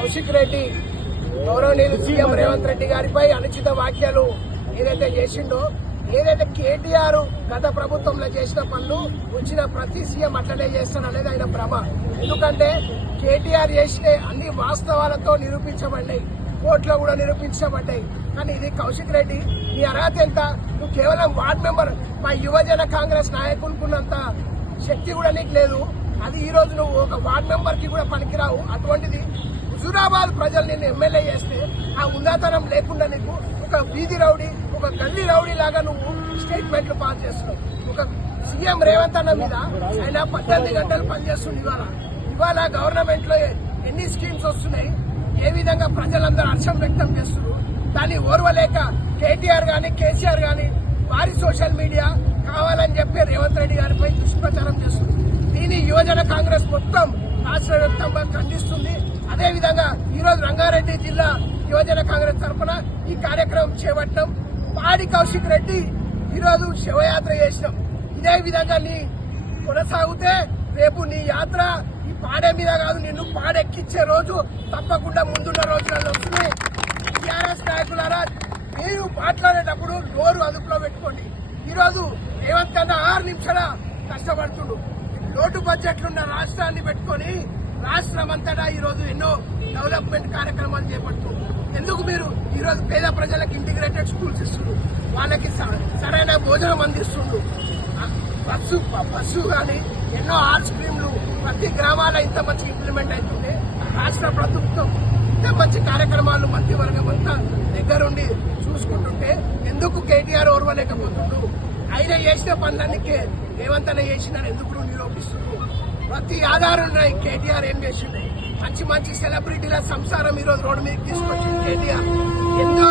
కౌశిక్ రెడ్డి గౌరవనీయులు సీఎం రేవంత్ రెడ్డి గారిపై అనుచిత వ్యాఖ్యలు ఏదైతే చేసిండో ఏదైతే కేటీఆర్ గత ప్రభుత్వంలో చేసిన పనులు వచ్చిన ప్రతి సీఎం అట్లనే చేస్తాడనేది ఆయన భ్రమ. ఎందుకంటే కేటీఆర్ చేసిన అన్ని వాస్తవాలతో నిరూపించబడ్డాయి కోర్టులో కూడా నిరూపించబడ్డాయి. కానీ ఇది కౌశిక్ రెడ్డి నీ అర్హత ఎంత? నువ్వు కేవలం వార్డ్ మెంబర్ మా యువజన కాంగ్రెస్ నాయకునుకున్నంత శక్తి కూడా నీకు లేదు. అది ఈ రోజు నువ్వు ఒక వార్డ్ మెంబర్కి కూడా పనికిరావు. అటువంటిది హుజూరాబాద్ ప్రజలు నిన్ను ఎమ్మెల్యే చేస్తే ఆ ఉందాతనం లేకుండా నీకు ఒక బీది రౌడీ ఒక గల్లీ రౌడీ లాగా నువ్వు స్టేట్మెంట్లు పాస్ చేస్తున్నావు. ఒక సీఎం రేవంత్ అన్న మీద ఆయన పద్దెనిమిది గంటలు పనిచేస్తుంది ఇవాళ. ఇవాళ గవర్నమెంట్లో ఎన్ని స్కీమ్స్ వస్తున్నాయి ఏ విధంగా ప్రజలందరూ హర్షం వ్యక్తం చేస్తున్నారు దాన్ని ఓర్వలేక కేటీఆర్ గాని కేసీఆర్ గాని వారి సోషల్ మీడియా కావాలని చెప్పి రేవంత్ రెడ్డి గారిపై దుష్ప్రచారం చేస్తుంది దీని యువజన కాంగ్రెస్ మొత్తం రాష్ట్ర వ్యాప్తంగా ఖండిస్తుంది. అదేవిధంగా ఈరోజు రంగారెడ్డి జిల్లా యువజన కాంగ్రెస్ తరఫున ఈ కార్యక్రమం చేపట్టడం పాడి కౌశిక్ రెడ్డి ఈరోజు శివయాత్ర చేసినాం. ఇదే విధంగా నీ కొనసాగితే రేపు నీ యాత్ర ఈ పాడే మీద కాదు నిన్ను పాడెక్కిచ్చే రోజు తప్పకుండా ముందున్న రోజులలో వస్తుంది. టీఆర్ఎస్ నాయకులారా మీరు మాట్లాడేటప్పుడు నోరు అదుపులో పెట్టుకోండి. ఈరోజు రేవంత్ కన్నా ఆరు నిమిషాల కష్టపడుతుండు. లోటు బడ్జెట్లున్న రాష్ట్రాన్ని పెట్టుకొని రాష్ట్రం అంతటా ఈరోజు ఎన్నో డెవలప్మెంట్ కార్యక్రమాలు చేపడుతుంది ఎందుకు మీరు ఈరోజు పేద ప్రజలకు ఇంటిగ్రేటెడ్ స్కూల్స్ ఇస్తుండ్రు వాళ్ళకి స- సరైన భోజనం అందిస్తుండ్రు. బస్సు బస్సు కానీ ఎన్నో ఆర్ స్కీమ్లు ప్రతి గ్రామాల ఇంత మంచి ఇంప్లిమెంట్ అవుతుంటే రాష్ట్ర ప్రభుత్వం ఇంత మంచి కార్యక్రమాలు మంత్రివర్గం అంతా దగ్గరుండి చూసుకుంటుంటే ఎందుకు కేటీఆర్ ఓర్వలేకపోతుండ్రు ఆయన చేసిన పనులన్నీ కే- చేసినారు ఎందుకు నిరూపిస్తున్నారు ప్రతి ఆధారం ఉన్నాయి. కేటీఆర్ ఏం చేసింది మంచి మంచి సెలబ్రిటీల సంసారం ఈరోజు రోడ్డు మీద తీసుకొచ్చింది కేటీఆర్. ఎన్నో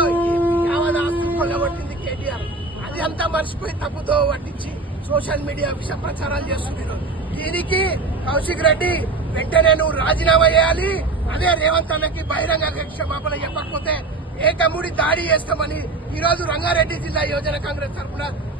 యావన ఆస్తులు కొల్లగొట్టింది కేటీఆర్. అది అంతా మర్చిపోయి తప్పుతో పట్టించి సోషల్ మీడియా విష ప్రచారాలు చేస్తున్నారు. దీనికి కౌశిక్ రెడ్డి వెంటనే నువ్వు రాజీనామా చేయాలి. అదే రేవంత్ అన్నకి బహిరంగ క్షమాపణ చెప్పకపోతే ఏకముడి దాడి చేస్తామని ఈరోజు రంగారెడ్డి జిల్లా యోజన కాంగ్రెస్ తరఫున